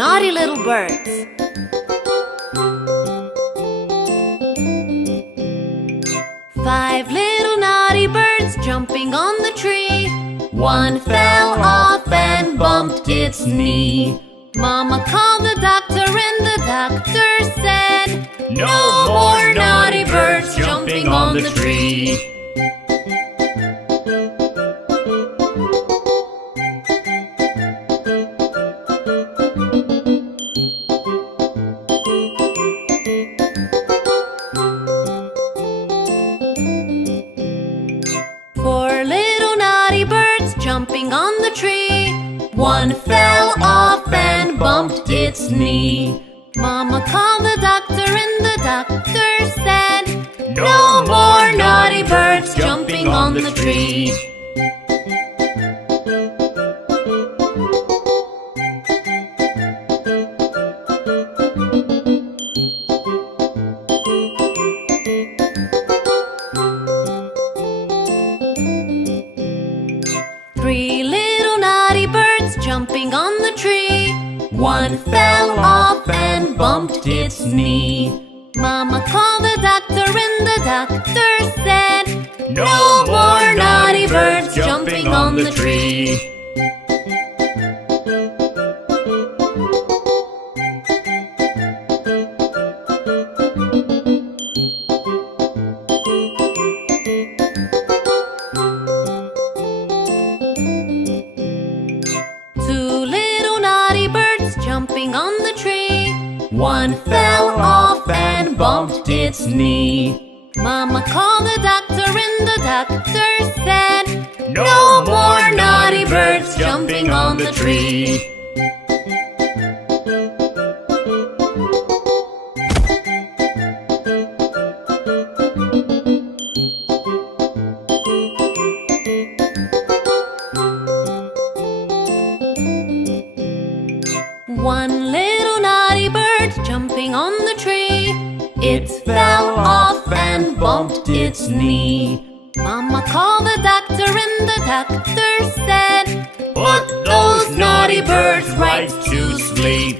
naughty little birds. Five little naughty birds jumping on the tree. One fell off and bumped its knee. Mama called the doctor and the doctor said, "No more naughty birds jumping on the tree." Four little naughty birds jumping on the tree. One fell off and bumped its knee. Mama called the doctor and the doctor said, "No more naughty birds jumping on the tree." Three little naughty birds jumping on the tree. One fell off and bumped its knee. Mama called the doctor and the doctor said, "No more naughty birds jumping on the tree." Two little naughty birds jumping on the tree. One fell off and bumped its knee. Mama called the doctor and the doctor said, "No more naughty birds jumping on the tree." One little naughty bird jumping on the tree. It fell off and bumped its knee. Mama called the doctor and the doctor said, "Put those naughty birds right to sleep."